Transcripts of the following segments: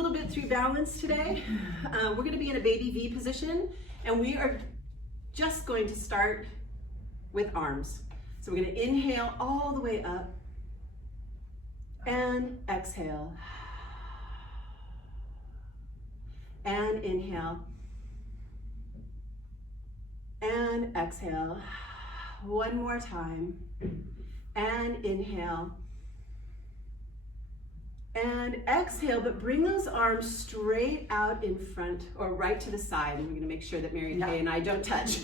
little bit through balance today. We're going to be in a baby V position, and we are just going to start with arms. So we're going to inhale all the way up and exhale. And inhale. And exhale. One more time. And inhale. And exhale, but bring those arms straight out in front or right to the side. And we're going to make sure that MaryKay and I don't touch.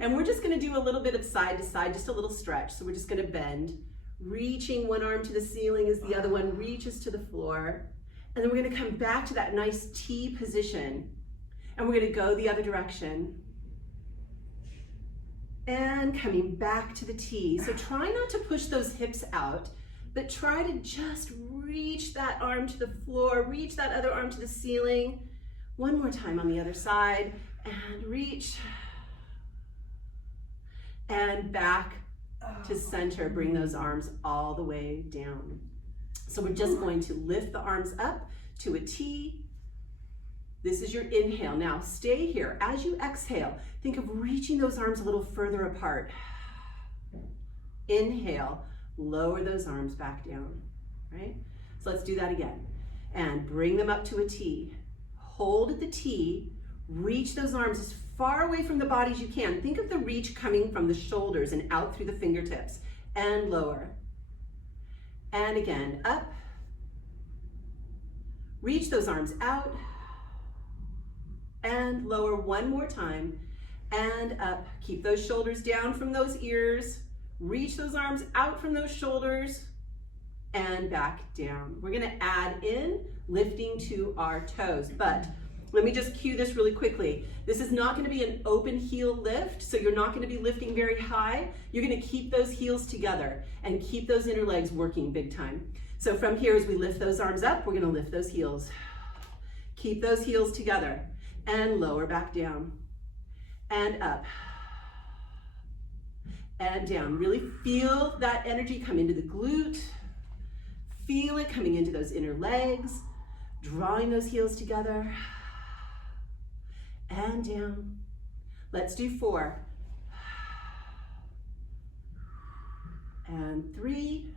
And we're just going to do a little bit of side to side, just a little stretch. So we're just going to bend, reaching one arm to the ceiling as the other one reaches to the floor. And then we're going to come back to that nice T position. And we're going to go the other direction. And coming back to the T. So try not to push those hips out, but try to just reach that arm to the floor, reach that other arm to the ceiling. One more time on the other side, and reach. And back to center, bring those arms all the way down. So we're just going to lift the arms up to a T. This is your inhale. Now stay here. As you exhale, think of reaching those arms a little further apart. Inhale. Lower those arms back down, right? So let's do that again. And bring them up to a T. Hold at the T. Reach those arms as far away from the body as you can. Think of the reach coming from the shoulders and out through the fingertips. And lower. And again, up. Reach those arms out. And lower one more time. And up. Keep those shoulders down from those ears. Reach those arms out from those shoulders and back down. We're going to add in lifting to our toes, but let me just cue this really quickly. This is not going to be an open heel lift, so you're not going to be lifting very high. You're going to keep those heels together and keep those inner legs working big time. So from here, as we lift those arms up, we're going to lift those heels. Keep those heels together and lower back down and up. And down. Really feel that energy come into the glute. Feel it coming into those inner legs. Drawing those heels together. And down. Let's do 4. And 3.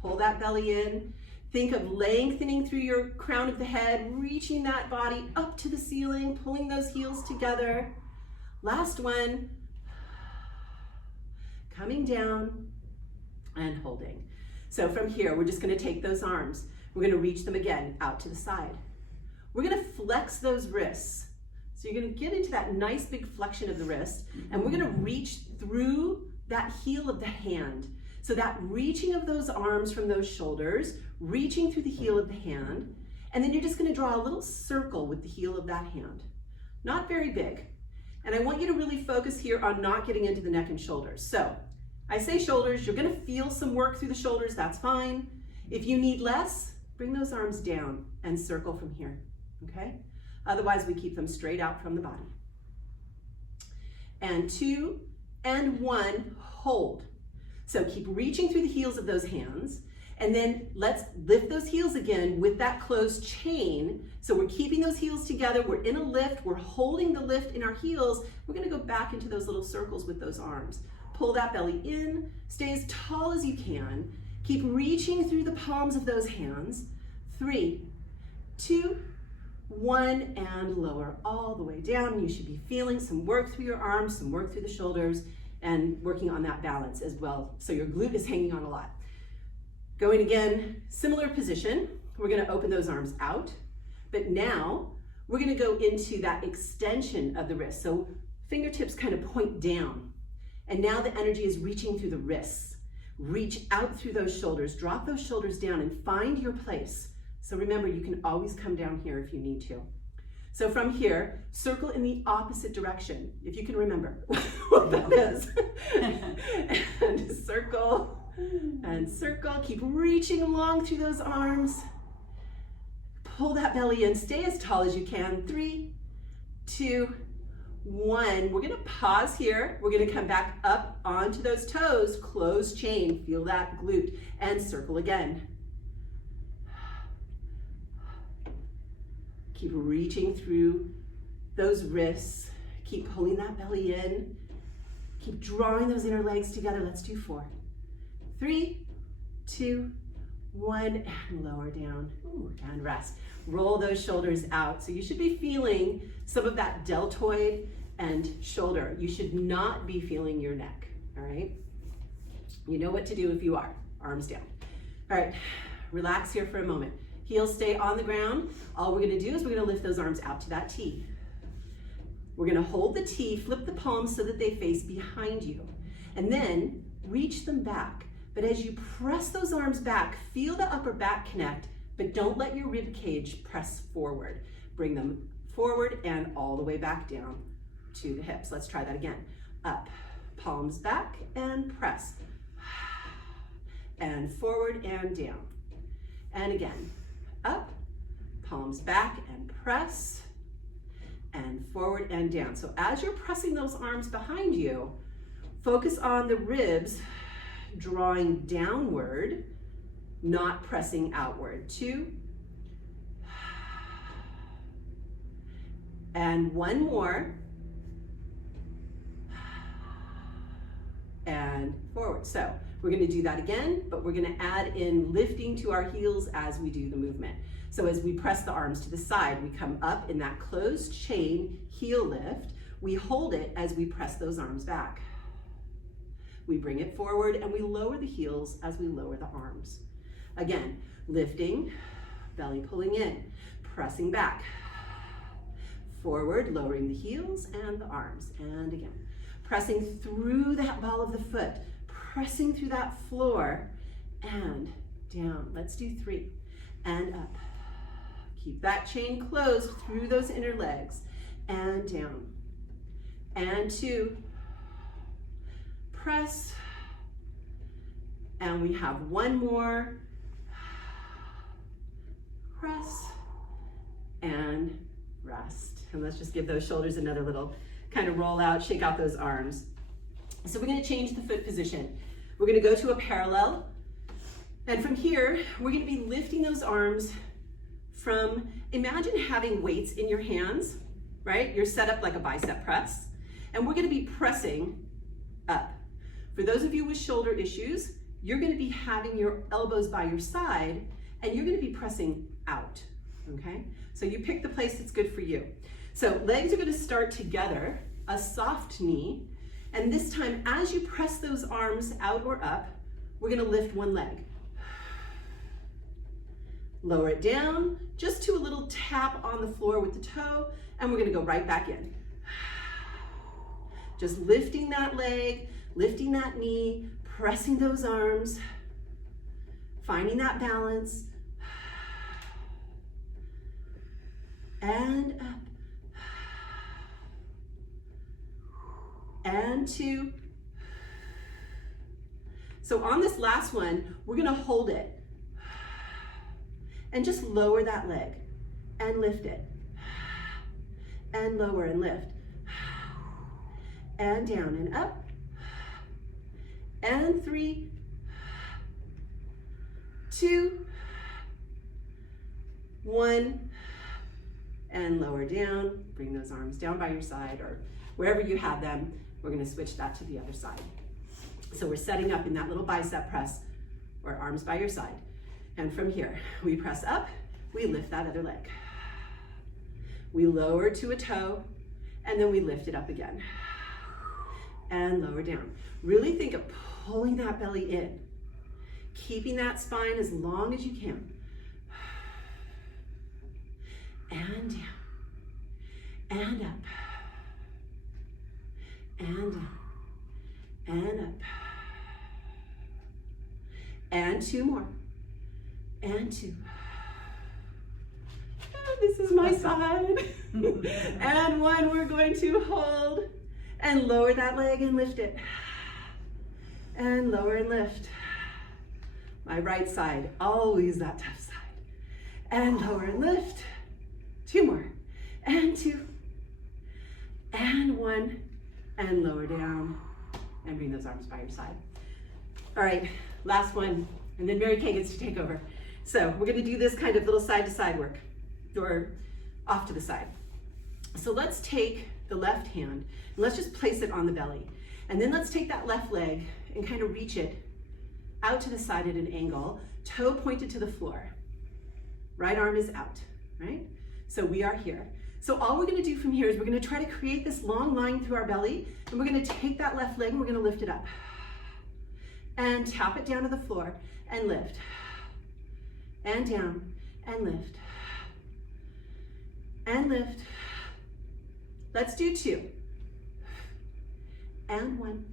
Pull that belly in. Think of lengthening through your crown of the head, reaching that body up to the ceiling, pulling those heels together. Last one. Coming down and holding. So from here, we're just going to take those arms. We're going to reach them again out to the side. We're going to flex those wrists. So you're going to get into that nice big flexion of the wrist, and we're going to reach through that heel of the hand. So that reaching of those arms from those shoulders, reaching through the heel of the hand, and then you're just going to draw a little circle with the heel of that hand. Not very big. And I want you to really focus here on not getting into the neck and shoulders. So I say shoulders, you're going to feel some work through the shoulders, that's fine. If you need less, bring those arms down and circle from here, okay? Otherwise, we keep them straight out from the body. And 2 and 1, hold. So keep reaching through the heels of those hands, and then let's lift those heels again with that closed chain. So we're keeping those heels together, we're in a lift, we're holding the lift in our heels. We're going to go back into those little circles with those arms. Pull that belly in, stay as tall as you can. Keep reaching through the palms of those hands. 3, 2, 1, and lower all the way down. You should be feeling some work through your arms, some work through the shoulders, and working on that balance as well. So your glute is hanging on a lot. Going again, similar position. We're going to open those arms out, but now we're going to go into that extension of the wrist. So fingertips kind of point down. And now the energy is reaching through the wrists. Reach out through those shoulders, drop those shoulders down and find your place. So remember, you can always come down here if you need to. So from here, circle in the opposite direction, if you can remember what that is. And circle and circle, keep reaching along through those arms. Pull that belly in, stay as tall as you can. 3, 2, 1. We're going to pause here. We're going to come back up onto those toes, close chain, feel that glute, and circle again. Keep reaching through those wrists. Keep pulling that belly in. Keep drawing those inner legs together. Let's do 4. 3, 2, 1, and lower down. Ooh, and rest. Roll those shoulders out. So you should be feeling some of that deltoid and shoulder. You should not be feeling your neck, all right? You know what to do if you are. Arms down. All right, relax here for a moment. Heels stay on the ground. All we're gonna do is we're gonna lift those arms out to that T. We're gonna hold the T, flip the palms so that they face behind you, and then reach them back. But as you press those arms back, feel the upper back connect, but don't let your rib cage press forward. Bring them forward and all the way back down to the hips. Let's try that again. Up, palms back, and press. And forward and down. And again, up, palms back, and press. And forward and down. So as you're pressing those arms behind you, focus on the ribs drawing downward, not pressing outward. 2. And 1 more. And forward. So we're going to do that again, but we're going to add in lifting to our heels as we do the movement. So as we press the arms to the side, we come up in that closed chain heel lift. We hold it as we press those arms back. We bring it forward and we lower the heels as we lower the arms. Again, lifting, belly pulling in, pressing back, forward, lowering the heels and the arms. And again, pressing through that ball of the foot, pressing through that floor and down. Let's do 3 and up. Keep that chain closed through those inner legs and down. And 2, press. And we have 1 more. Press and rest. And let's just give those shoulders another little kind of roll out, shake out those arms. So we're going to change the foot position. We're going to go to a parallel. And from here, we're going to be lifting those arms from, imagine having weights in your hands, right? You're set up like a bicep press. And we're going to be pressing up. For those of you with shoulder issues, you're going to be having your elbows by your side and you're going to be pressing out, okay? So you pick the place that's good for you. So legs are going to start together, a soft knee, and this time as you press those arms out or up, we're going to lift 1 leg. Lower it down, just to a little tap on the floor with the toe, and we're going to go right back in. Just lifting that leg, lifting that knee, pressing those arms, finding that balance, and up, and 2. So on this last one, we're going to hold it and just lower that leg and lift it and lower and lift and down and up and 3, 2, 1, and lower down. Bring those arms down by your side or wherever you have them. We're going to switch that to the other side. So we're setting up in that little bicep press or arms by your side. And from here, we press up, we lift that other leg. We lower to a toe, and then we lift it up again. And lower down. Really think of pulling that belly in, keeping that spine as long as you can. And down, and up, and down, and up. And 2 more. And 2. And this is my side. And 1, we're going to hold and lower that leg and lift it. And lower and lift. My right side, always that tough side. And lower and lift. 2 more. And 2. And 1. And lower down. And bring those arms by your side. All right, last one. And then MaryKay gets to take over. So we're going to do this kind of little side-to-side work or off to the side. So let's take the left hand and let's just place it on the belly. And then let's take that left leg and kind of reach it out to the side at an angle, toe pointed to the floor. Right arm is out, right? So we are here. So all we're gonna do from here is we're gonna try to create this long line through our belly, and we're gonna take that left leg and we're gonna lift it up. And tap it down to the floor and lift. And down and lift. And lift. Let's do 2. And 1.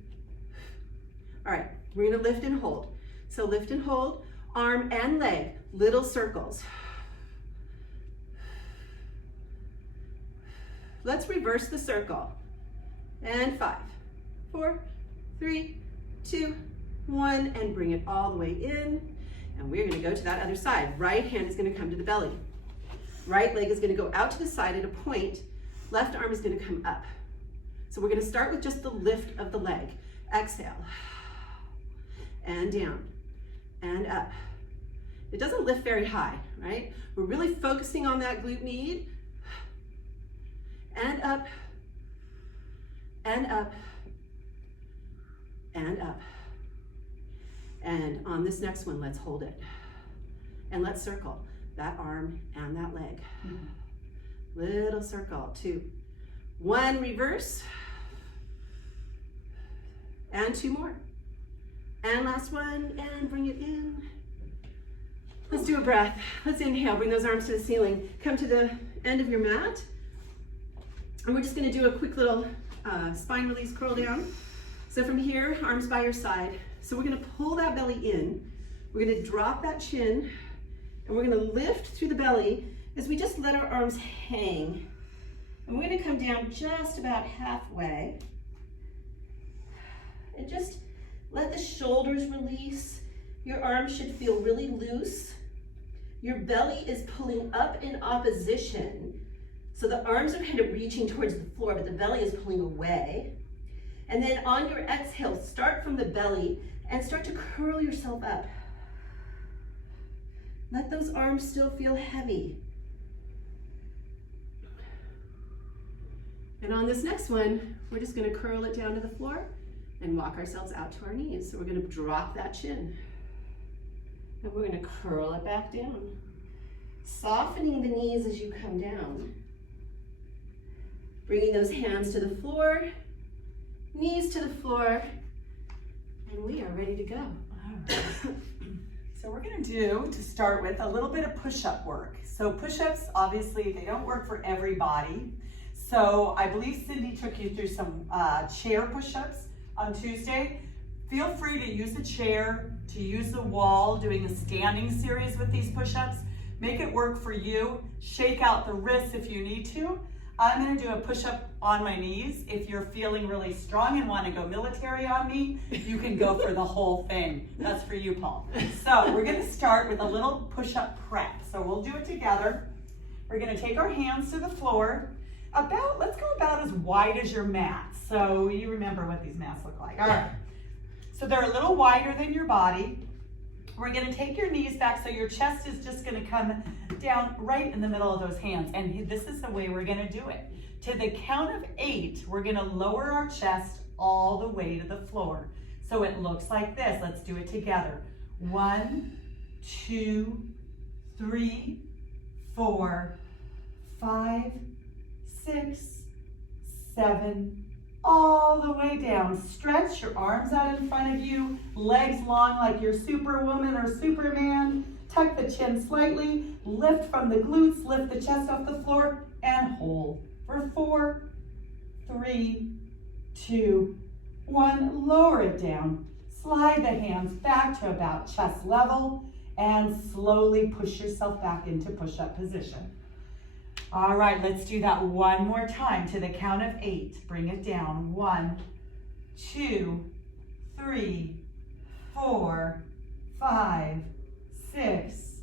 All right, we're gonna lift and hold. So lift and hold, arm and leg, little circles. Let's reverse the circle. And 5, 4, 3, 2, 1, and bring it all the way in. And we're gonna go to that other side. Right hand is gonna come to the belly. Right leg is gonna go out to the side at a point. Left arm is gonna come up. So we're gonna start with just the lift of the leg. Exhale. And down. And up. It doesn't lift very high, right? We're really focusing on that glute med. And up. And up. And up. And on this next one, let's hold it. And let's circle that arm and that leg. Little circle, 2, 1, reverse. And 2 more. And last one, and bring it in. Let's do a breath. Let's inhale, bring those arms to the ceiling. Come to the end of your mat. And we're just gonna do a quick little spine release curl down. So from here, arms by your side. So we're gonna pull that belly in. We're gonna drop that chin, and we're gonna lift through the belly as we just let our arms hang. And we're gonna come down just about halfway. And just let the shoulders release. Your arms should feel really loose. Your belly is pulling up in opposition. So the arms are kind of reaching towards the floor, but the belly is pulling away. And then on your exhale, start from the belly and start to curl yourself up. Let those arms still feel heavy. And on this next one, we're just gonna curl it down to the floor and walk ourselves out to our knees. So we're gonna drop that chin. And we're gonna curl it back down. Softening the knees as you come down. Bringing those hands to the floor, knees to the floor, and we are ready to go. All right. So we're gonna do, to start with, a little bit of push-up work. So push-ups, obviously, they don't work for everybody. So I believe Cyndie took you through some chair push-ups on Tuesday. Feel free to use a chair, to use the wall, doing a standing series with these push-ups. Make it work for you. Shake out the wrists if you need to. I'm gonna do a push-up on my knees. If you're feeling really strong and wanna go military on me, you can go for the whole thing. That's for you, Paul. So we're gonna start with a little push-up prep. So we'll do it together. We're gonna take our hands to the floor. Let's go about as wide as your mat. So you remember what these mats look like. All right. So they're a little wider than your body. We're gonna take your knees back so your chest is just gonna come down right in the middle of those hands. And this is the way we're gonna do it. To the count of 8, we're gonna lower our chest all the way to the floor. So it looks like this. Let's do it together. 1, 2, 3, 4, 5, 6, 7, all the way down. Stretch your arms out in front of you, legs long like you're Superwoman or Superman. Tuck the chin slightly, lift from the glutes, lift the chest off the floor, and hold for 4, 3, 2, 1. Lower it down. Slide the hands back to about chest level, and slowly push yourself back into push-up position. All right, let's do that one more time to the count of 8. Bring it down. 1, 2, 3, 4, 5, 6,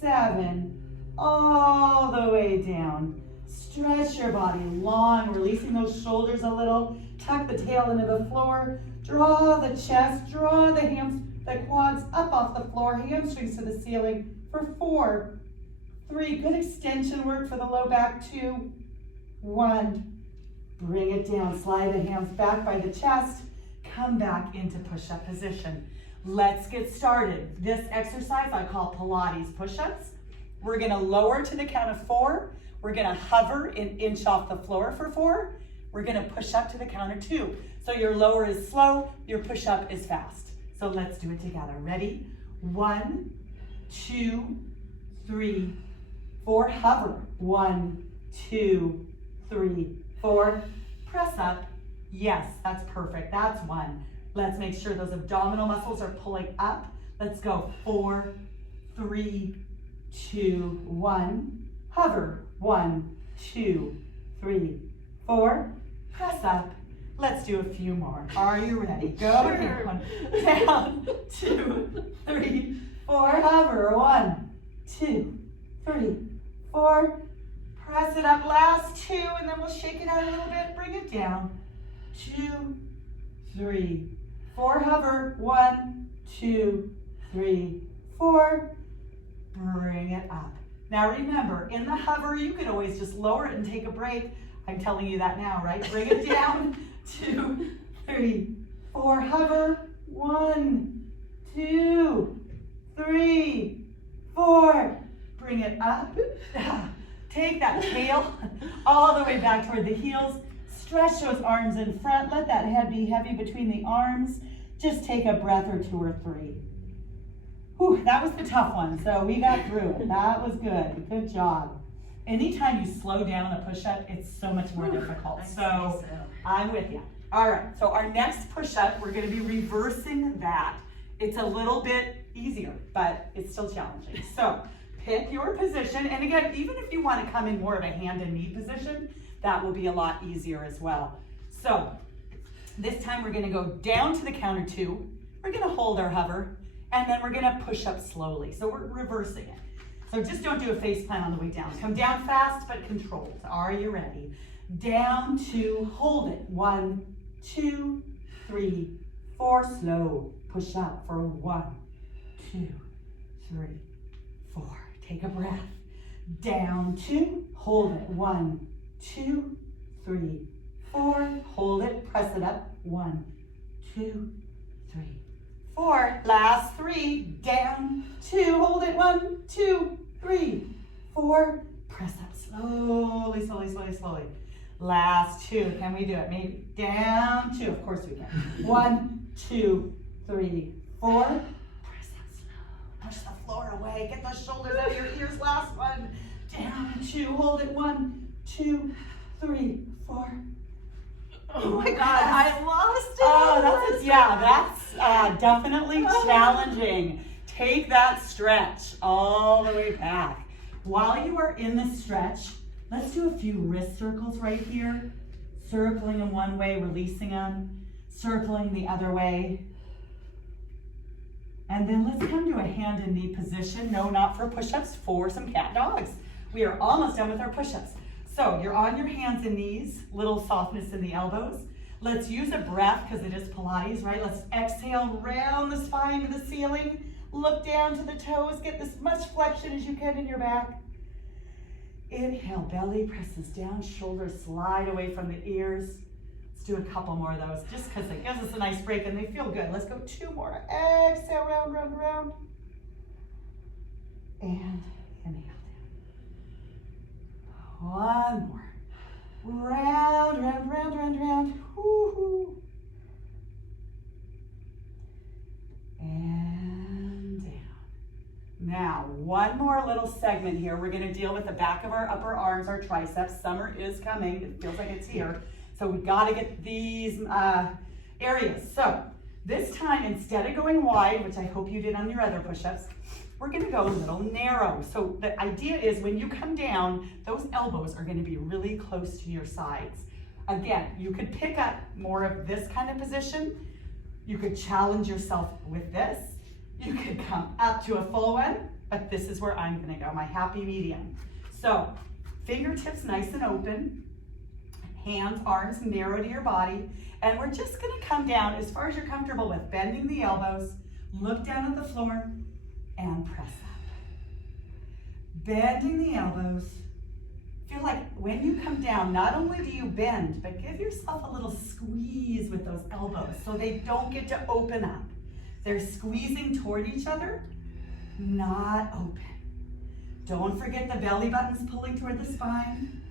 7, all the way down. Stretch your body long, releasing those shoulders a little. Tuck the tail into the floor. Draw the chest, draw the quads up off the floor, hamstrings to the ceiling for 4, 3. Good extension work for the low back. 2, 1. Bring it down. Slide the hands back by the chest. Come back into push-up position. Let's get started. This exercise I call Pilates push-ups. We're going to lower to the count of 4. We're going to hover and inch off the floor for 4. We're going to push up to the count of 2. So your lower is slow, your push-up is fast. So let's do it together. Ready? 1, 2, 3, 4. Hover. 1, 2, 3, 4. Press up. Yes, that's perfect. That's 1. Let's make sure those abdominal muscles are pulling up. Let's go. 4, 3, 2, 1. Hover. 1, 2, 3, 4. Press up. Let's do a few more. Are you ready? Go. Sure. 1. Down. 2, 3, 4. Hover. 1, 2, 3, 4. Press it up. Last 2, and then we'll shake it out a little bit. Bring it down. 2, 3, 4. Hover. 1, 2, 3, 4. Bring it up. Now remember, in the hover, you can always just lower it and take a break. I'm telling you that now, right? Bring it down. 2, 3, 4. Hover. 1, 2, 3, 4. Bring it up. Take that tail all the way back toward the heels. Stretch those arms in front. Let that head be heavy between the arms. Just take a breath or 2 or 3. Whew, that was the tough one, so we got through it. That was good. Good job. Anytime you slow down a push-up, it's so much more difficult. So I'm with you. All right, so our next push-up, we're going to be reversing that. It's a little bit easier, but it's still challenging. So pick your position, and again, even if you want to come in more of a hand and knee position, that will be a lot easier as well. So this time we're going to go down to the count of 2. We're going to hold our hover, and then we're going to push up slowly. So we're reversing it. So just don't do a face plant on the way down. Come down fast, but controlled. Are you ready? Down, 2, hold it. 1, 2, 3, 4. Slow. Push up for 1, 2, 3, 4. Take a breath. Down, 2, hold it. 1, 2, 3, 4. Hold it. Press it up. 1, 2, 3, 4. Last 3. Down, 2, hold it. 1, 2, 3, 4. Press up slowly, slowly, slowly, slowly. Last 2. Can we do it? Maybe down 2. Of course we can. 1, 2, 3, 4. Press up slow. Push the floor away. Get those shoulders out of your ears. Last one. Down 2. Hold it. 1, 2, 3, 4. Oh my God, I lost it. Oh, that's definitely challenging. Take that stretch all the way back. While you are in this stretch, let's do a few wrist circles right here. Circling them one way, releasing them. Circling the other way. And then let's come to a hand and knee position. No, not for push-ups, for some cat dogs. We are almost done with our push-ups. So you're on your hands and knees, little softness in the elbows. Let's use a breath because it is Pilates, right? Let's exhale, round the spine to the ceiling. Look down to the toes. Get as much flexion as you can in your back. Inhale, belly presses down, shoulders slide away from the ears. Let's do a couple more of those just because it gives us a nice break and they feel good. Let's go 2 more. Exhale, round, round, round. And inhale. One more. Round, round, round, round, round. Woo-hoo. And down. Now, one more little segment here. We're going to deal with the back of our upper arms, our triceps. Summer is coming. It feels like it's here. So we've got to get these areas. So this time, instead of going wide, which I hope you did on your other push-ups, we're going to go a little narrow. So the idea is when you come down, those elbows are going to be really close to your sides. Again, you could pick up more of this kind of position. You could challenge yourself with this. You could come up to a full one, but this is where I'm going to go, my happy medium. So fingertips nice and open, hands, arms narrow to your body, and we're just going to come down as far as you're comfortable with, bending the elbows, look down at the floor, and press up. bending the elbows. Feel like when you come down, not only do you bend, but give yourself a little squeeze with those elbows so they don't get to open up. They're squeezing toward each other, not open. Don't forget the belly button's pulling toward the spine.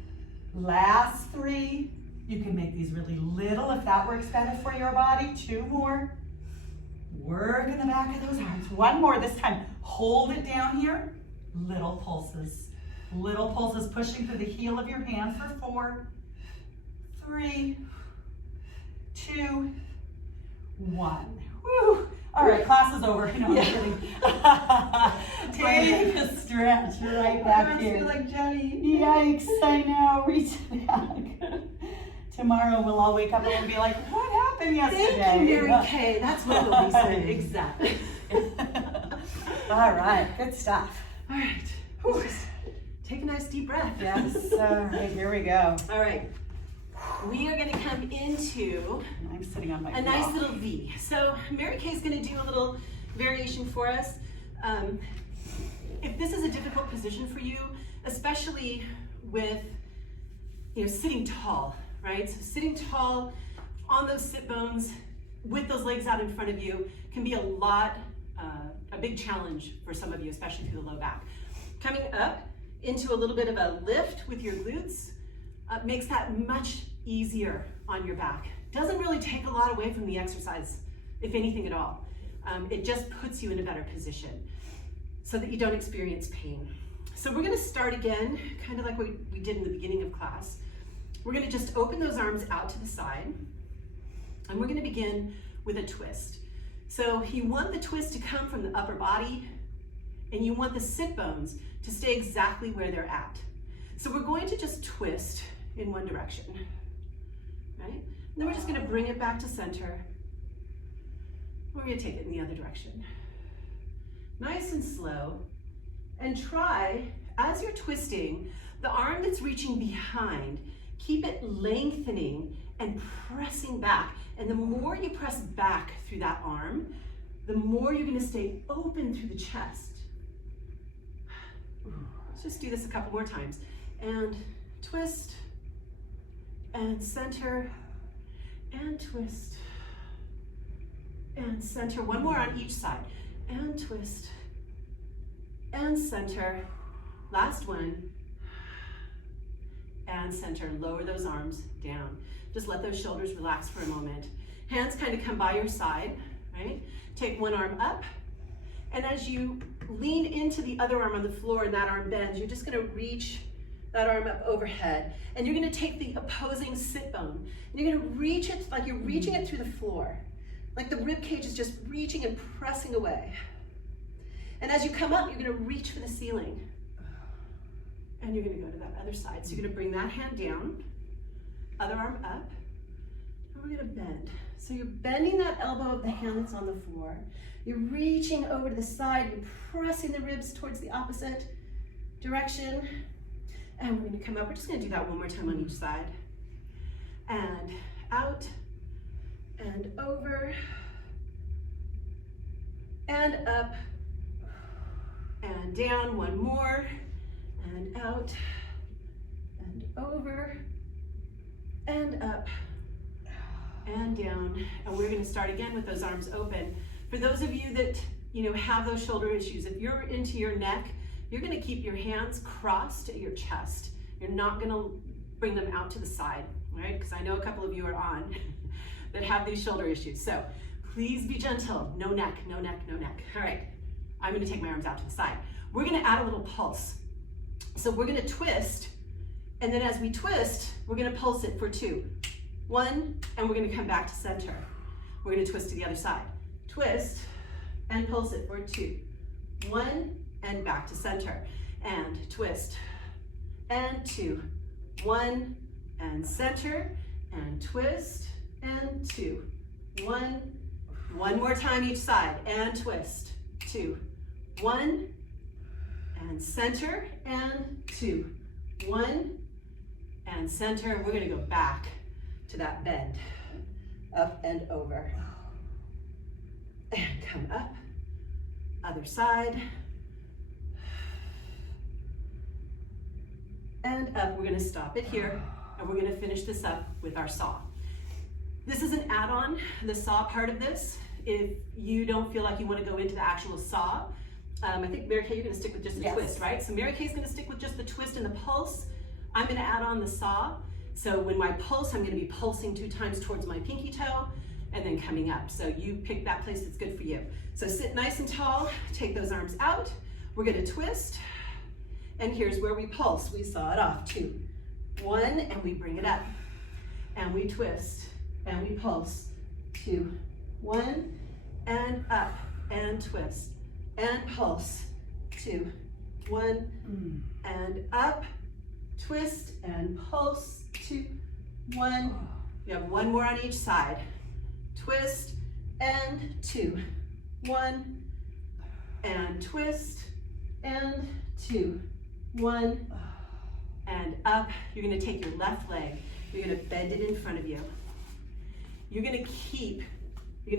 Last 3. You can make these really little if that works better for your body. 2 more. Work in the back of those arms. 1 more this time. Hold it down here. Little pulses. Little pulses pushing through the heel of your hand for 4, 3, 2, 1. Woo. All right, class is over. No, I'm kidding. Take a stretch right back here. I feel like Jenny. Yikes, I know. Reach back. Tomorrow we'll all wake up and we'll be like, what happened yesterday? Thank you, MaryKay. That's what we'll be saying. Exactly. All right, good stuff. All right. Whew. Take a nice deep breath. Yes, all right, here we go. All right. We are going to come into I'm sitting on my a nice little V. So MaryKay is going to do a little variation for us. If this is a difficult position for you, especially with sitting tall, right? So sitting tall on those sit bones with those legs out in front of you can be a big challenge for some of you, especially through the low back. Coming up into a little bit of a lift with your glutes makes that much easier on your back. Doesn't really take a lot away from the exercise, if anything at all. It just puts you in a better position so that you don't experience pain. So we're gonna start again, kind of like we did in the beginning of class. We're gonna just open those arms out to the side, and we're gonna begin with a twist. So you want the twist to come from the upper body, and you want the sit bones to stay exactly where they're at. So we're going to just twist in one direction, right? And then we're just gonna bring it back to center. We're gonna take it in the other direction. Nice and slow. And try, as you're twisting, the arm that's reaching behind, keep it lengthening and pressing back. And the more you press back through that arm, the more you're gonna stay open through the chest. Let's just do this a couple more times. And twist, and center, and twist, and center. One more on each side. And twist, and center. Last one. And center. Lower those arms down. Just let those shoulders relax for a moment. Hands kind of come by your side, right? Take one arm up. And as you lean into the other arm on the floor and that arm bends, you're just gonna reach that arm up overhead. And you're gonna take the opposing sit bone. And you're gonna reach it like you're reaching it through the floor. Like the rib cage is just reaching and pressing away. And as you come up, you're gonna reach for the ceiling. And you're gonna go to that other side. So you're gonna bring that hand down, other arm up, and we're gonna bend. So you're bending that elbow of the hand that's on the floor. You're reaching over to the side, you're pressing the ribs towards the opposite direction. And we're gonna come up, we're just gonna do that one more time on each side. And out, and over, and up, and down, one more, and out, and over, and up, and down. And we're gonna start again with those arms open. For those of you that have those shoulder issues, if you're into your neck, you're gonna keep your hands crossed at your chest. You're not gonna bring them out to the side, right? Because I know a couple of you are on that have these shoulder issues. So please be gentle. No neck, no neck, no neck. All right, I'm gonna take my arms out to the side. We're gonna add a little pulse. So we're gonna twist, and then as we twist, we're gonna pulse it for 2. 1, and we're gonna come back to center. We're gonna twist to the other side. Twist, and pulse it for 2. 1, and back to center. And twist, and 2. 1, and center, and twist, and 2. 1. One more time each side, and twist. 2. 1, and center, and 2. 1, and center. We're gonna go back to that bend. Up and over. And come up. Other side. and up. We're gonna stop it here, and we're gonna finish this up with our saw. This is an add-on, the saw part of this. If you don't feel like you wanna go into the actual saw, I think MaryKay, you're gonna stick with just the twist, right? So MaryKay's gonna stick with just the twist and the pulse. I'm gonna add on the saw. So when my pulse, I'm gonna be pulsing 2 times towards my pinky toe and then coming up. So you pick that place that's good for you. So sit nice and tall, take those arms out. We're gonna twist, and here's where we pulse. We saw it off, 2, 1, and we bring it up. And we twist, and we pulse, 2, 1, and up, and twist, and pulse, 2, 1, and up, twist, and pulse, 2, 1. We have 1 more on each side. Twist, and 2, 1, and twist, and 2, 1, and up. You're gonna take your left leg, you're gonna bend it in front of you. You're gonna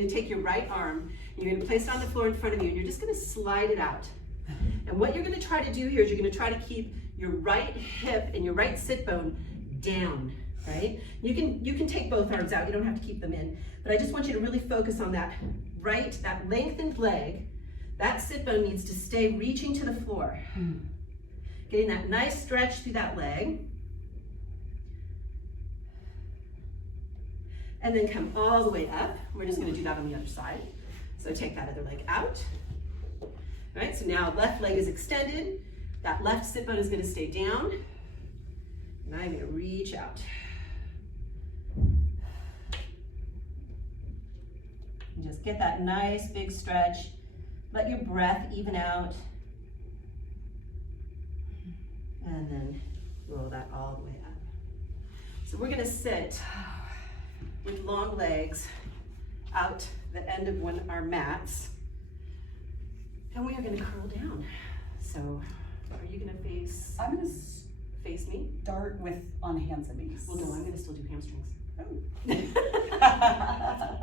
take your right arm, and you're gonna place it on the floor in front of you, and you're just gonna slide it out. And what you're gonna try to do here is you're gonna try to keep your right hip and your right sit bone down, right? You can take both arms out, you don't have to keep them in, but I just want you to really focus on that lengthened leg. That sit bone needs to stay reaching to the floor. Getting that nice stretch through that leg. And then come all the way up. We're just gonna do that on the other side. So take that other leg out. All right, so now left leg is extended. That left sit bone is gonna stay down. And I'm gonna reach out. And just get that nice big stretch. Let your breath even out. And then roll that all the way up. So we're gonna sit with long legs out the end of our mats. And we are gonna curl down. So are you gonna face? I'm gonna face me? Start with on hands and knees. Well, no, I'm gonna still do hamstrings. Oh.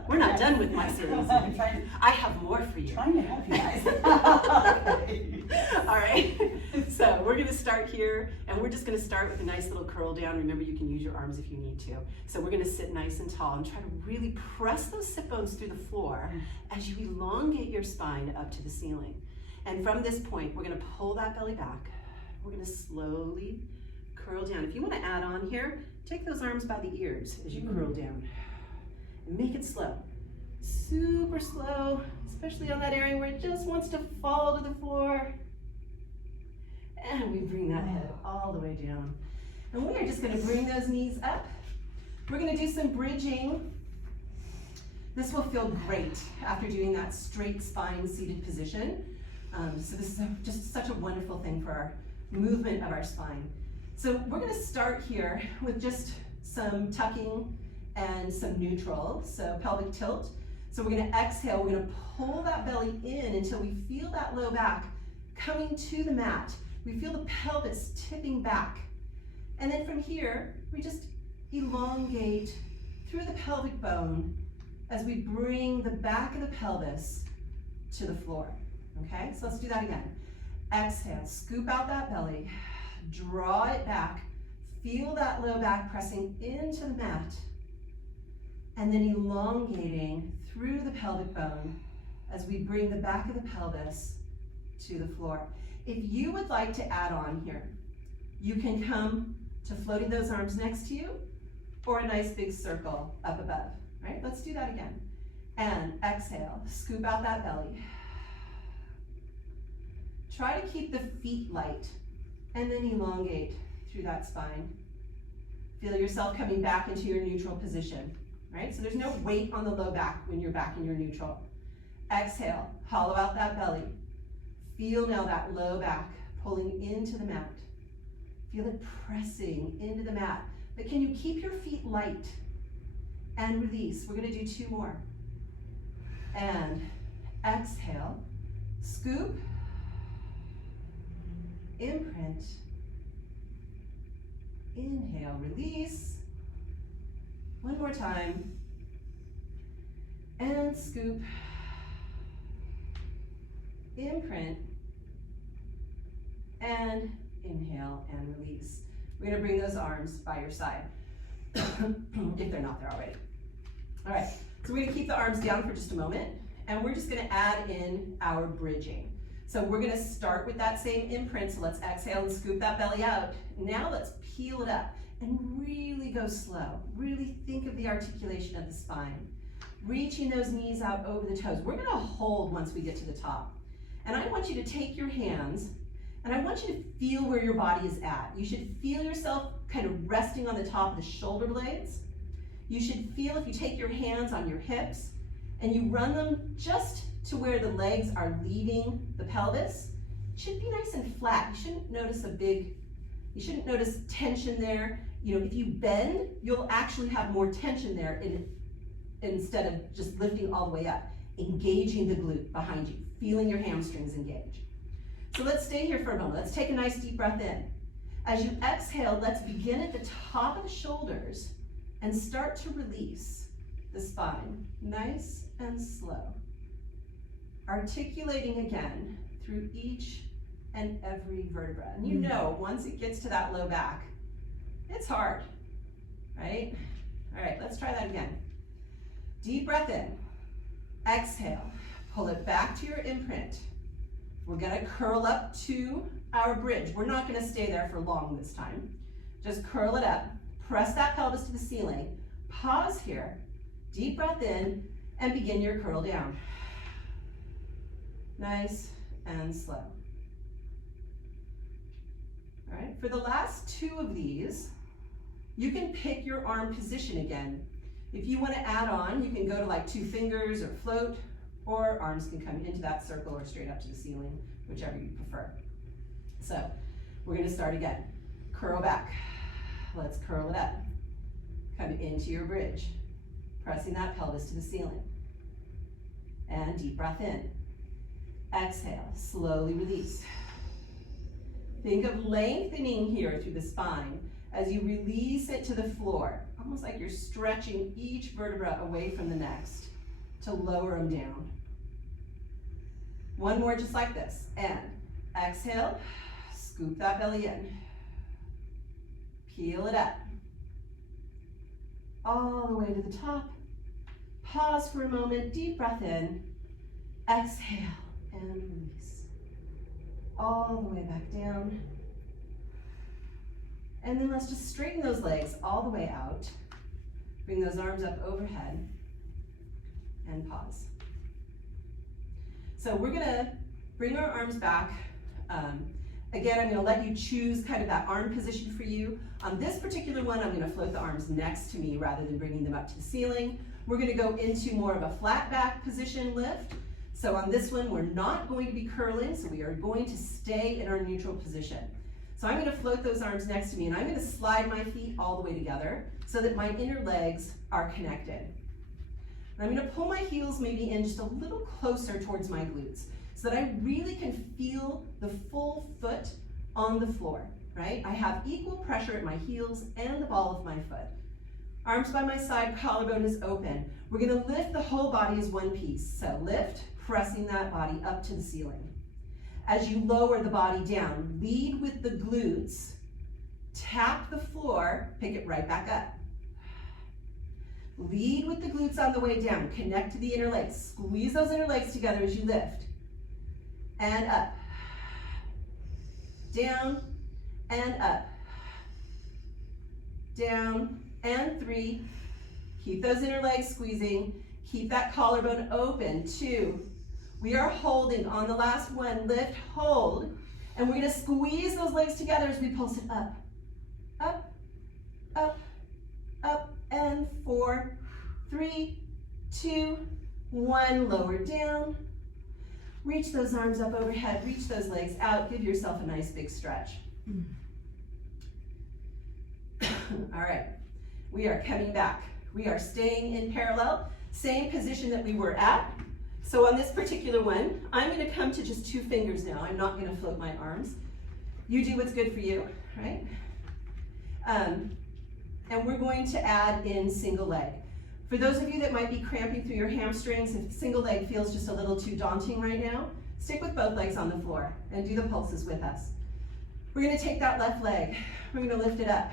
We're not done with my series. I have more for you. Trying to help you guys. All right, so we're gonna start here, and we're just gonna start with a nice little curl down. Remember, you can use your arms if you need to. So we're gonna sit nice and tall and try to really press those sit bones through the floor as you elongate your spine up to the ceiling. And from this point, we're gonna pull that belly back. We're gonna slowly curl down. If you wanna add on here, take those arms by the ears as you curl down. And make it slow. Super slow, especially on that area where it just wants to fall to the floor. And we bring that head all the way down. And we are just gonna bring those knees up. We're gonna do some bridging. This will feel great after doing that straight spine seated position. So this is just such a wonderful thing for our movement of our spine. So we're gonna start here with just some tucking and some neutral, so pelvic tilt. So we're gonna exhale, we're gonna pull that belly in until we feel that low back coming to the mat. We feel the pelvis tipping back. And then from here, we just elongate through the pelvic bone as we bring the back of the pelvis to the floor, okay? So let's do that again. Exhale, scoop out that belly, draw it back, feel that low back pressing into the mat, and then elongating through the pelvic bone as we bring the back of the pelvis to the floor. If you would like to add on here, you can come to floating those arms next to you or a nice big circle up above, right? Let's do that again. And exhale, scoop out that belly. Try to keep the feet light and then elongate through that spine. Feel yourself coming back into your neutral position, right? So there's no weight on the low back when you're back in your neutral. Exhale, hollow out that belly. Feel now that low back pulling into the mat. Feel it pressing into the mat. But can you keep your feet light? And release. We're gonna do 2 more. And exhale, scoop, imprint, inhale, release. 1 more time. And scoop, imprint, and inhale and release. We're gonna bring those arms by your side, if they're not there already. All right, so we're gonna keep the arms down for just a moment, and we're just gonna add in our bridging. So we're gonna start with that same imprint, so let's exhale and scoop that belly out. Now let's peel it up and really go slow. Really think of the articulation of the spine. Reaching those knees out over the toes. We're gonna hold once we get to the top. And I want you to take your hands, and I want you to feel where your body is at. You should feel yourself kind of resting on the top of the shoulder blades. You should feel if you take your hands on your hips, and you run them just to where the legs are leaving the pelvis. It should be nice and flat. You shouldn't notice tension there. You know, if you bend, you'll actually have more tension there instead of just lifting all the way up. Engaging the glute behind you, feeling your hamstrings engage. So let's stay here for a moment. Let's take a nice deep breath in. As you exhale, let's begin at the top of the shoulders and start to release the spine, nice and slow. Articulating again through each and every vertebra. And you know, once it gets to that low back, it's hard, right? All right, let's try that again. Deep breath in, exhale, pull it back to your imprint. We're gonna curl up to our bridge. We're not gonna stay there for long this time. Just curl it up, press that pelvis to the ceiling, pause here, deep breath in, and begin your curl down. Nice and slow. All right, for the last two of these, you can pick your arm position again. If you want to add on, you can go to like 2 fingers or float, or arms can come into that circle or straight up to the ceiling, whichever you prefer. So we're going to start again. Curl back. Let's curl it up. Come into your bridge, pressing that pelvis to the ceiling. And deep breath in. Exhale, slowly release. Think of lengthening here through the spine as you release it to the floor, almost like you're stretching each vertebra away from the next to lower them down. One more just like this, and exhale, scoop that belly in, peel it up, all the way to the top. Pause for a moment, deep breath in, exhale, and release. All the way back down. And then let's just straighten those legs all the way out. Bring those arms up overhead and pause. So we're gonna bring our arms back. Again, I'm gonna let you choose kind of that arm position for you. On this particular one, I'm gonna float the arms next to me rather than bringing them up to the ceiling. We're gonna go into more of a flat back position lift. So on this one, we're not going to be curling, so we are going to stay in our neutral position. So I'm gonna float those arms next to me, and I'm gonna slide my feet all the way together so that my inner legs are connected. And I'm gonna pull my heels maybe in just a little closer towards my glutes so that I really can feel the full foot on the floor, right? I have equal pressure at my heels and the ball of my foot. Arms by my side, collarbone is open. We're gonna lift the whole body as one piece. So lift, pressing that body up to the ceiling. As you lower the body down, lead with the glutes, tap the floor, pick it right back up. Lead with the glutes on the way down, connect to the inner legs. Squeeze those inner legs together as you lift. And up, down, and up, down, and 3. Keep those inner legs squeezing. Keep that collarbone open. 2. We are holding on the last one. Lift, hold, and we're gonna squeeze those legs together as we pulse it up, up, up, up, and 4, 3, 2, 1. Lower down. Reach those arms up overhead. Reach those legs out. Give yourself a nice big stretch. All right, we are coming back. We are staying in parallel, same position that we were at. So on this particular one, I'm gonna come to just 2 fingers now. I'm not gonna float my arms. You do what's good for you, right? And we're going to add in single leg. For those of you that might be cramping through your hamstrings, if single leg feels just a little too daunting right now, stick with both legs on the floor and do the pulses with us. We're gonna take that left leg, we're gonna lift it up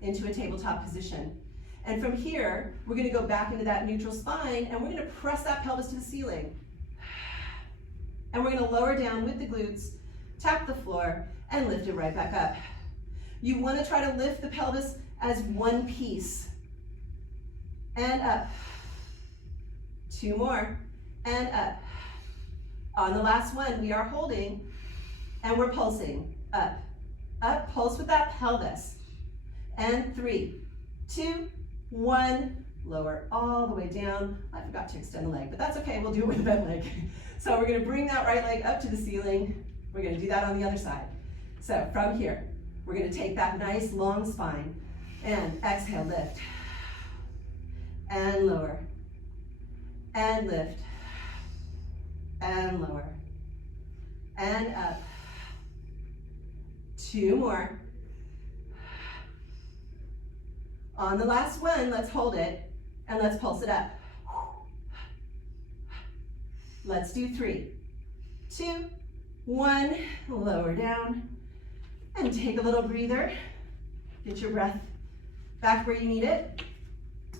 into a tabletop position. And from here, we're gonna go back into that neutral spine and we're gonna press that pelvis to the ceiling. And we're gonna lower down with the glutes, tap the floor, and lift it right back up. You wanna try to lift the pelvis as one piece. And up. 2 more, and up. On the last one, we are holding, and we're pulsing. Up, up, pulse with that pelvis. And 3, 2, 1, lower all the way down. I forgot to extend the leg, but that's okay, we'll do it with the bent leg. So we're gonna bring that right leg up to the ceiling. We're gonna do that on the other side. So from here, we're gonna take that nice long spine and exhale, lift. And lower. And lift. And lower. And up. 2 more. On the last one, let's hold it and let's pulse it up. Let's do 3, 2, 1, lower down, and take a little breather. Get your breath back where you need it.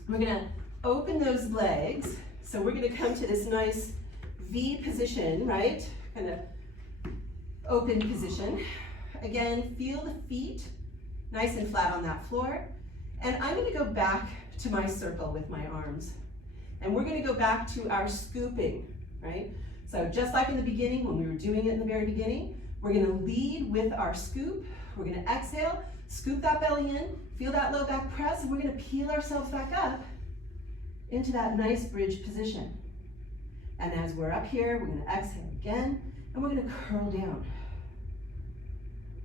We're gonna open those legs. So we're gonna come to this nice V position, right? Kind of open position. Again, feel the feet nice and flat on that floor. And I'm gonna go back to my circle with my arms. And we're gonna go back to our scooping, right? So just like in the beginning, when we were doing it in the very beginning, we're gonna lead with our scoop. We're gonna exhale, scoop that belly in, feel that low back press, and we're gonna peel ourselves back up into that nice bridge position. And as we're up here, we're gonna exhale again, and we're gonna curl down.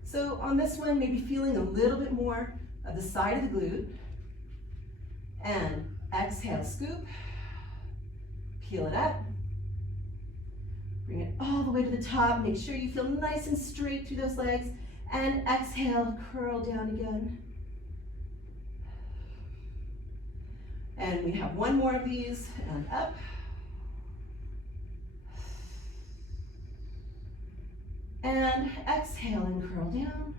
So on this one, maybe feeling a little bit more of the side of the glute. And exhale, scoop, peel it up. Bring it all the way to the top. Make sure you feel nice and straight through those legs. And exhale, curl down again. And we have 1 more of these, and up. And exhale and curl down.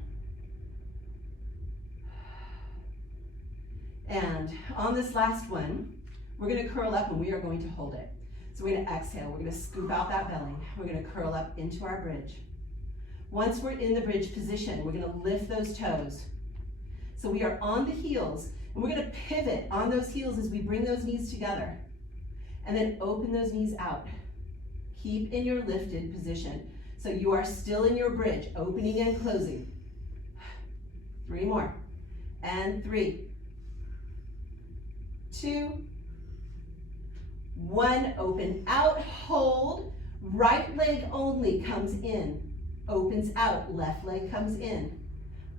And on this last one, we're gonna curl up and we are going to hold it. So we're gonna exhale, we're gonna scoop out that belly. We're gonna curl up into our bridge. Once we're in the bridge position, we're gonna lift those toes. So we are on the heels, and we're gonna pivot on those heels as we bring those knees together. And then open those knees out. Keep in your lifted position. So you are still in your bridge, opening and closing. 3 more. And 3, 2, 1. Open out, hold. Right leg only comes in. Opens out, left leg comes in.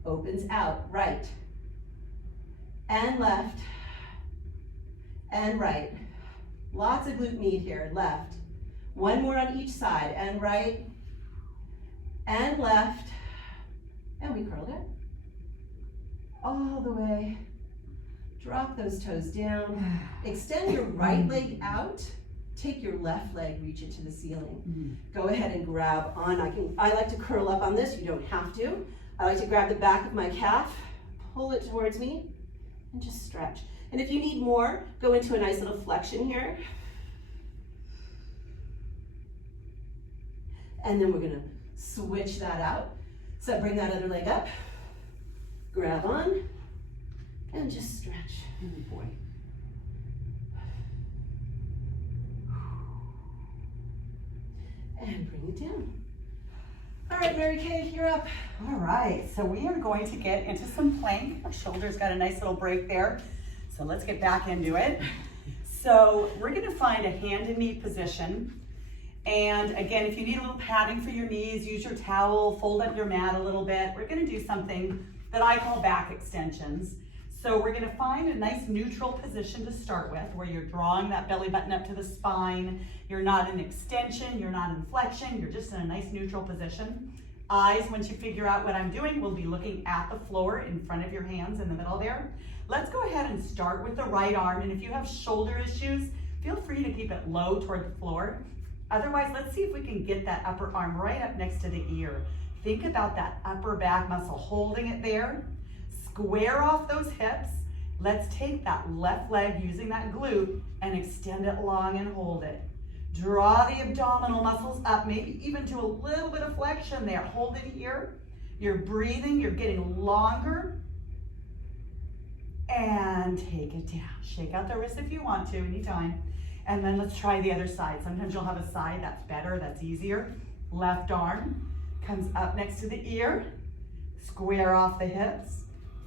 Opens out, right. And left. And right. Lots of glute meat here, left. 1 more on each side, and right. And left. And we curl down. All the way. Drop those toes down. Extend your right leg out. Take your left leg, reach it to the ceiling. Go ahead and grab on. I like to curl up on this. You don't have to. I like to grab the back of my calf, pull it towards me, and just stretch. And if you need more, go into a nice little flexion here. And then we're gonna switch that out. So bring that other leg up, grab on, and just stretch. Good boy. And bring it down. All right, MaryKay, you're up. All right, so we are going to get into some plank. Our shoulders got a nice little break there. So let's get back into it. So we're gonna find a hand and knee position. And again, if you need a little padding for your knees, use your towel, fold up your mat a little bit. We're gonna do something that I call back extensions. So we're gonna find a nice neutral position to start with, where you're drawing that belly button up to the spine. You're not in extension, you're not in flexion, you're just in a nice neutral position. Eyes, once you figure out what I'm doing, will be looking at the floor in front of your hands in the middle there. Let's go ahead and start with the right arm. And if you have shoulder issues, feel free to keep it low toward the floor. Otherwise, let's see if we can get that upper arm right up next to the ear. Think about that upper back muscle, holding it there. Square off those hips. Let's take that left leg using that glute and extend it long and hold it. Draw the abdominal muscles up, maybe even to a little bit of flexion there. Hold it here. You're breathing, you're getting longer. And take it down. Shake out the wrist if you want to, anytime. And then let's try the other side. Sometimes you'll have a side that's better, that's easier. Left arm comes up next to the ear. Square off the hips.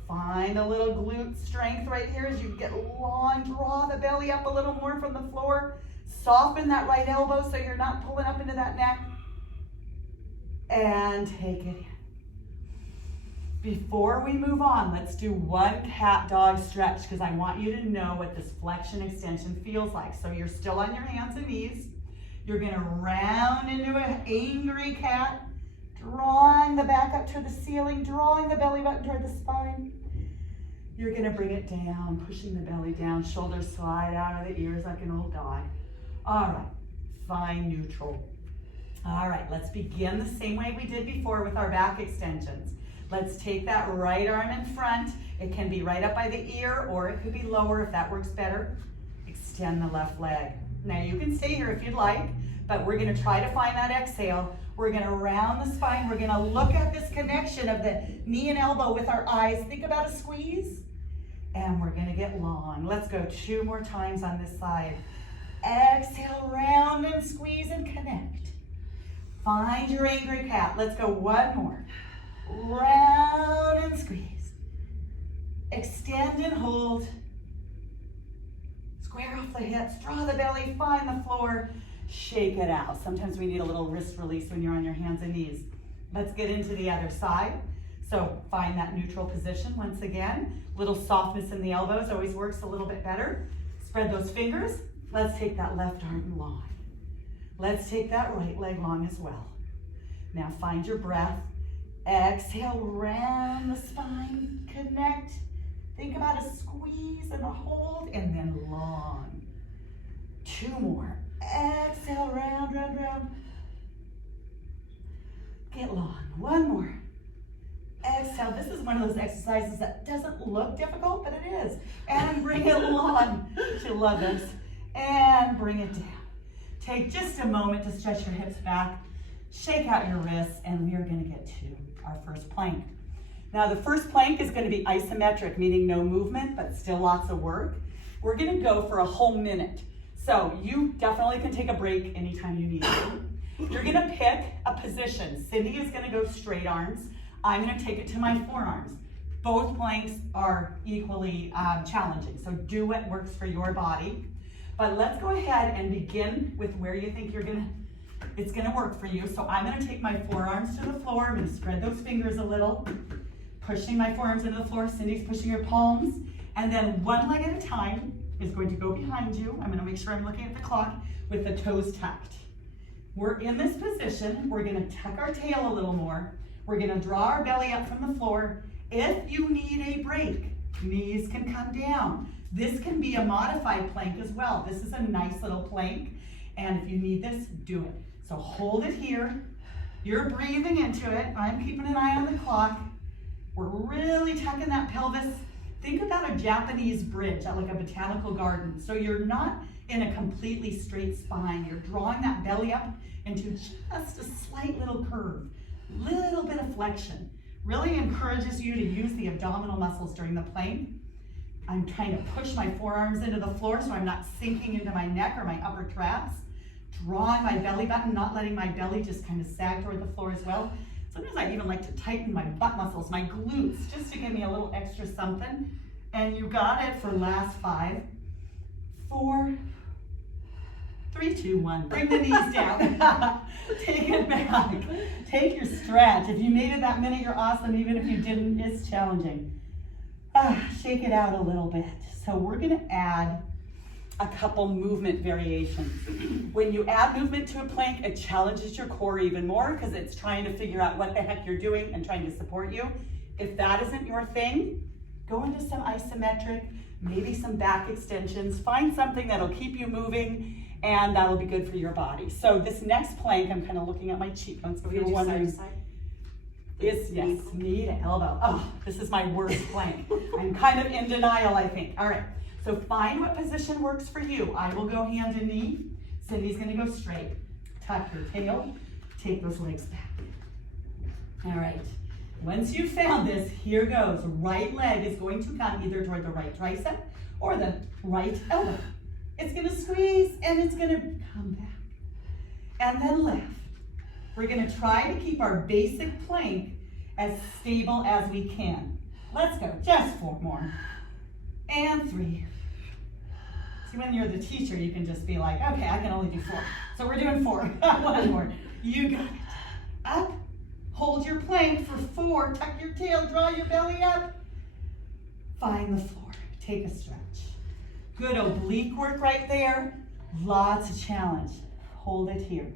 Find a little glute strength right here as you get long. Draw the belly up a little more from the floor. Soften that right elbow so you're not pulling up into that neck. And take it in. Before we move on, let's do one cat dog stretch because I want you to know what this flexion extension feels like. So you're still on your hands and knees. You're gonna round into an angry cat, drawing the back up to the ceiling, drawing the belly button toward the spine. You're gonna bring it down, pushing the belly down, shoulders slide out of the ears like an old dog. All right, find neutral. All right, let's begin the same way we did before with our back extensions. Let's take that right arm in front. It can be right up by the ear or it could be lower if that works better. Extend the left leg. Now you can stay here if you'd like, but we're gonna try to find that exhale. We're gonna round the spine. We're gonna look at this connection of the knee and elbow with our eyes. Think about a squeeze. And we're gonna get long. Let's go 2 more times on this side. Exhale, round and squeeze and connect. Find your angry cat. Let's go 1 more. Round and squeeze. Extend and hold. Square off the hips, draw the belly, find the floor, shake it out. Sometimes we need a little wrist release when you're on your hands and knees. Let's get into the other side. So find that neutral position once again. Little softness in the elbows always works a little bit better. Spread those fingers. Let's take that left arm long. Let's take that right leg long as well. Now find your breath. Exhale, round the spine, connect. Think about a squeeze and a hold, and then long. 2 more. Exhale, round, round, round. Get long. 1 more. Exhale. This is one of those exercises that doesn't look difficult, but it is. And bring it long. You love this. And bring it down. Take just a moment to stretch your hips back. Shake out your wrists, and we are going to get to our first plank. Now the first plank is going to be isometric, meaning no movement, but still lots of work. We're going to go for a whole minute. So you definitely can take a break anytime you need to. You're going to pick a position. Cyndie is going to go straight arms. I'm going to take it to my forearms. Both planks are equally challenging, so do what works for your body. But let's go ahead and begin with where you think it's gonna work for you. So I'm gonna take my forearms to the floor. I'm gonna spread those fingers a little, pushing my forearms into the floor. Cyndie's pushing her palms. And then 1 leg at a time is going to go behind you. I'm gonna make sure I'm looking at the clock with the toes tucked. We're in this position. We're gonna tuck our tail a little more. We're gonna draw our belly up from the floor. If you need a break, knees can come down. This can be a modified plank as well. This is a nice little plank. And if you need this, do it. So hold it here. You're breathing into it. I'm keeping an eye on the clock. We're really tucking that pelvis. Think about a Japanese bridge at like a botanical garden. So you're not in a completely straight spine. You're drawing that belly up into just a slight little curve, little bit of flexion. Really encourages you to use the abdominal muscles during the plank. I'm trying to push my forearms into the floor so I'm not sinking into my neck or my upper traps. Drawing my belly button, not letting my belly just kind of sag toward the floor as well. Sometimes I even like to tighten my butt muscles, my glutes, just to give me a little extra something. And you got it for last 5, 4, 3, 2, 1. Bring the knees down. Take it back. Take your stretch. If you made it that minute, you're awesome. Even if you didn't, it's challenging. Shake it out a little bit. So we're gonna add a couple movement variations. When you add movement to a plank, it challenges your core even more because it's trying to figure out what the heck you're doing and trying to support you. If that isn't your thing, go into some isometric, maybe some back extensions. Find something that'll keep you moving and that'll be good for your body. So this next plank, I'm kind of looking at my cheekbones. So if you're wondering, Yes, knee to elbow. Oh, this is my worst plank. I'm kind of in denial, I think. All right, so find what position works for you. I will go hand and knee. Cyndi's gonna go straight. Tuck your tail, take those legs back. All right, once you've found this, here goes. Right leg is going to come either toward the right tricep or the right elbow. It's gonna squeeze and it's gonna come back. And then left. We're gonna try to keep our basic plank as stable as we can. Let's go, just 4 more. And 3. See, when you're the teacher, you can just be like, okay, I can only do 4. So we're doing 4, 1 more. You got it. Up, hold your plank for 4, tuck your tail, draw your belly up. Find the floor, take a stretch. Good oblique work right there. Lots of challenge. Hold it here.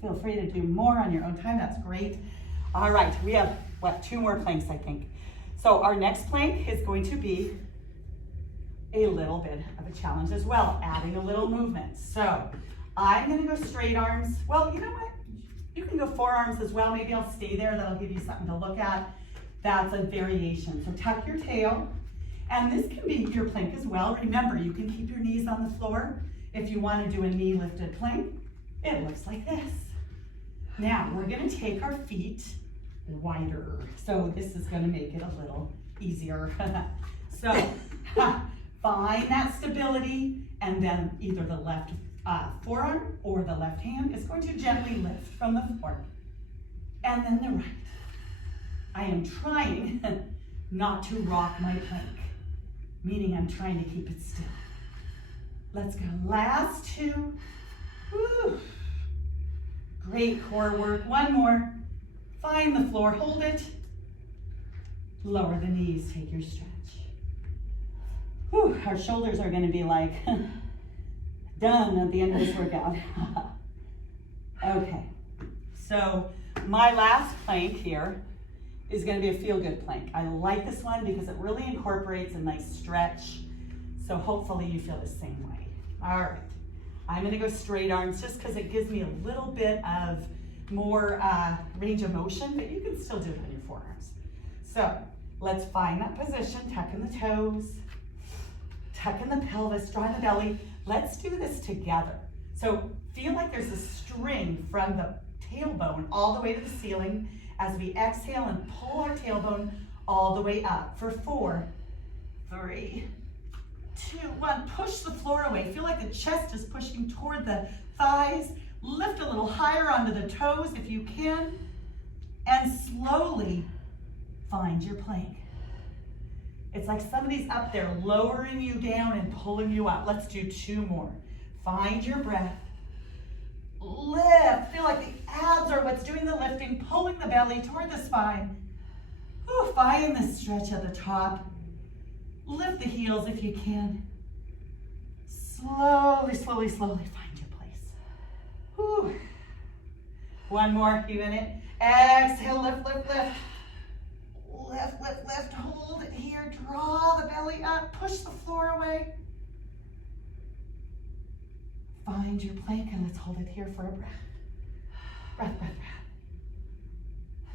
Feel free to do more on your own time, that's great. All right, we have, 2 more planks, I think. So our next plank is going to be a little bit of a challenge as well, adding a little movement. So I'm gonna go straight arms. Well, you know what? You can go forearms as well. Maybe I'll stay there, that'll give you something to look at. That's a variation. So tuck your tail, and this can be your plank as well. Remember, you can keep your knees on the floor. If you wanna do a knee lifted plank, it looks like this. Now, we're gonna take our feet wider. So this is gonna make it a little easier. So, find that stability, and then either the left forearm or the left hand is going to gently lift from the floor. And then the right. I am trying not to rock my plank, meaning I'm trying to keep it still. Let's go, last 2. Woo. Great core work, 1 more. Find the floor, hold it. Lower the knees, take your stretch. Whew, our shoulders are gonna be like, done at the end of this workout. Okay, so my last plank here is gonna be a feel-good plank. I like this one because it really incorporates a nice stretch. So hopefully you feel the same way. All right, I'm gonna go straight arms just because it gives me a little bit of more range of motion, but you can still do it on your forearms. So let's find that position, tuck in the toes, tuck in the pelvis, draw in the belly. Let's do this together. So feel like there's a string from the tailbone all the way to the ceiling as we exhale and pull our tailbone all the way up for 4, 3, 2, 1. Push the floor away. Feel like the chest is pushing toward the thighs. Lift a little higher onto the toes if you can, and slowly find your plank. It's like somebody's up there lowering you down and pulling you up. Let's do 2 more. Find your breath. Lift. Feel like the abs are what's doing the lifting, pulling the belly toward the spine. Ooh, find the stretch at the top. Lift the heels if you can. Slowly, slowly, slowly find your place. Whew. 1 more, you in it? Exhale, lift, lift, lift. Lift, lift, lift, hold it here, draw the belly up, push the floor away. Find your plank and let's hold it here for a breath. Breath, breath, breath.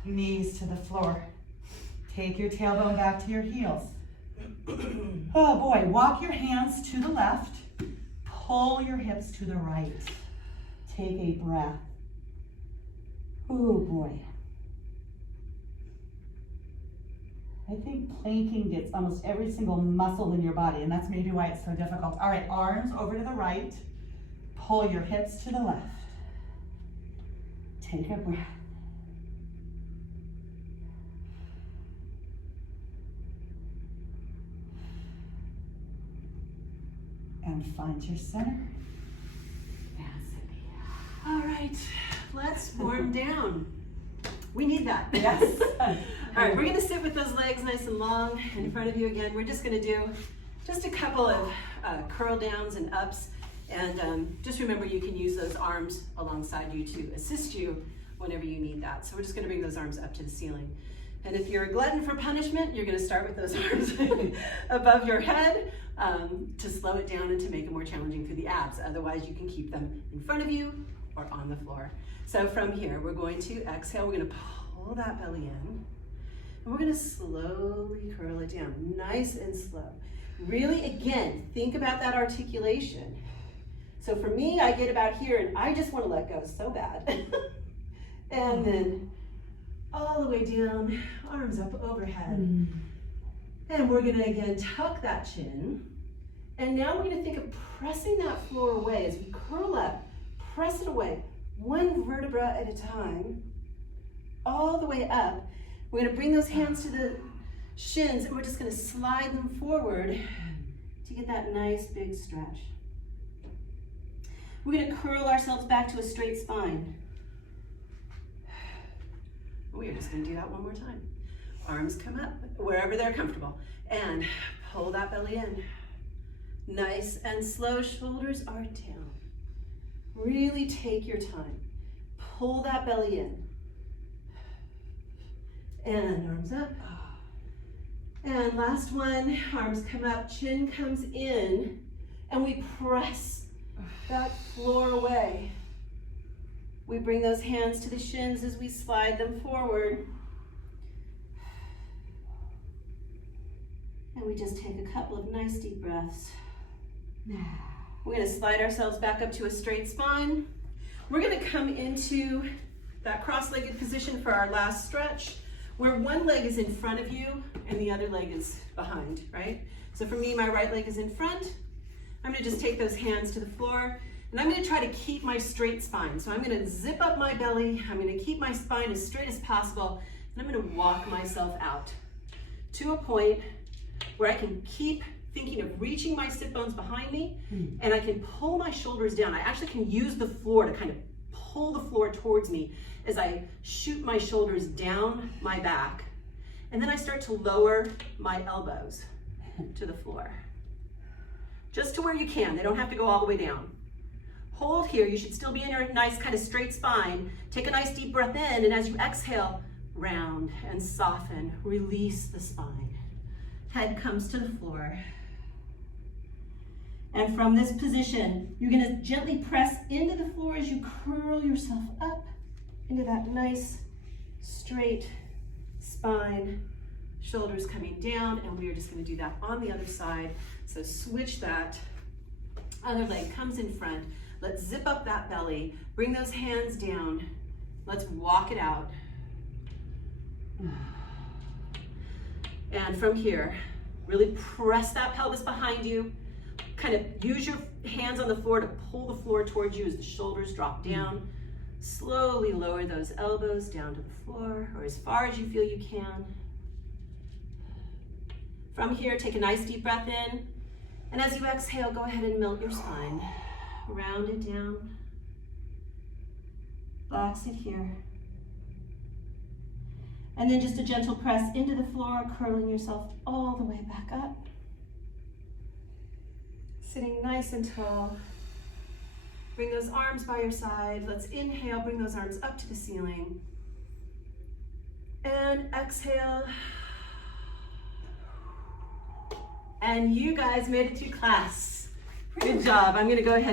Knees to the floor. Take your tailbone back to your heels. Oh boy, walk your hands to the left. Pull your hips to the right. Take a breath. Oh boy. I think planking gets almost every single muscle in your body, and that's maybe why it's so difficult. All right, arms over to the right. Pull your hips to the left. Take a breath. And find your center. All right, let's form down. We need that. Yes. All right, we're gonna sit with those legs nice and long in front of you again. We're just gonna do just a couple of curl downs and ups. And just remember you can use those arms alongside you to assist you whenever you need that. So we're just gonna bring those arms up to the ceiling. And if you're a glutton for punishment, you're gonna start with those arms above your head to slow it down and to make it more challenging for the abs. Otherwise, you can keep them in front of you or on the floor. So from here, we're going to exhale, we're gonna pull that belly in, and we're gonna slowly curl it down, nice and slow. Really, again, think about that articulation. So for me, I get about here and I just wanna let go so bad. And then all the way down, arms up overhead. And we're gonna again tuck that chin. And now we're gonna think of pressing that floor away as we curl up, press it away, one vertebra at a time, all the way up. We're gonna bring those hands to the shins and we're just gonna slide them forward to get that nice big stretch. We're gonna curl ourselves back to a straight spine. We are just gonna do that one more time. Arms come up wherever they're comfortable and pull that belly in. Nice and slow, shoulders are down. Really take your time. Pull that belly in. And arms up. And last one, arms come up, chin comes in, and we press that floor away. We bring those hands to the shins as we slide them forward. And we just take a couple of nice deep breaths. We're gonna slide ourselves back up to a straight spine. We're gonna come into that cross-legged position for our last stretch, where one leg is in front of you and the other leg is behind, right? So for me, my right leg is in front. I'm gonna just take those hands to the floor, and I'm gonna try to keep my straight spine. So I'm gonna zip up my belly, I'm gonna keep my spine as straight as possible, and I'm gonna walk myself out to a point where I can keep thinking of reaching my sit bones behind me, and I can pull my shoulders down. I actually can use the floor to kind of pull the floor towards me as I shoot my shoulders down my back. And then I start to lower my elbows to the floor. Just to where you can, they don't have to go all the way down. Hold here, you should still be in your nice kind of straight spine. Take a nice deep breath in, and as you exhale, round and soften, release the spine. Head comes to the floor. And from this position, you're gonna gently press into the floor as you curl yourself up into that nice straight spine, shoulders coming down, and we are just gonna do that on the other side. So switch that, other leg comes in front. Let's zip up that belly, bring those hands down. Let's walk it out. And from here, really press that pelvis behind you. Kind of use your hands on the floor to pull the floor towards you as the shoulders drop down. Slowly lower those elbows down to the floor, or as far as you feel you can. From here, take a nice deep breath in, and as you exhale, go ahead and melt your spine. Round it down. Relax it here. And then just a gentle press into the floor, curling yourself all the way back up. Sitting nice and tall. Bring those arms by your side. Let's inhale, bring those arms up to the ceiling. And exhale. And you guys made it to class. Good job. I'm gonna go ahead